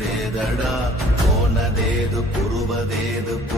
நின்றதேதடா போனதேது புருவதேது போரிடும்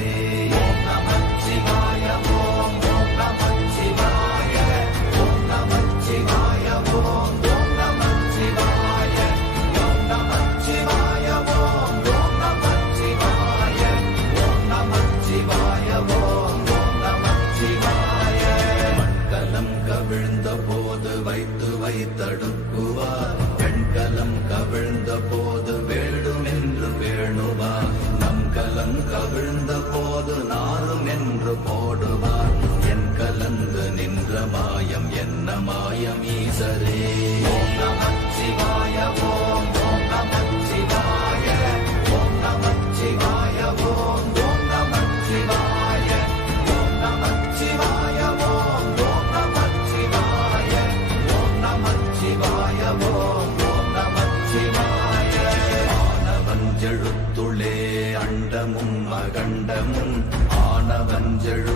மாயம் என்ன மாயம் ஈசரே? ஓம் நமச்சிவாய ஓம் ஓம் நமச்சிவாய ஓம் நமச்சிவாய ஓம் ஓம் நமச்சிவாய ஓம் நமச்சிவாய ஓம் ஓம் நமச்சிவாய ஓம் நமச்சிவாய ஓம் ஓம் நமச்சிவாய ஆனவஞ்செழுத்துளே அண்டமும் அகண்டமும் ஆனவஞ்செழு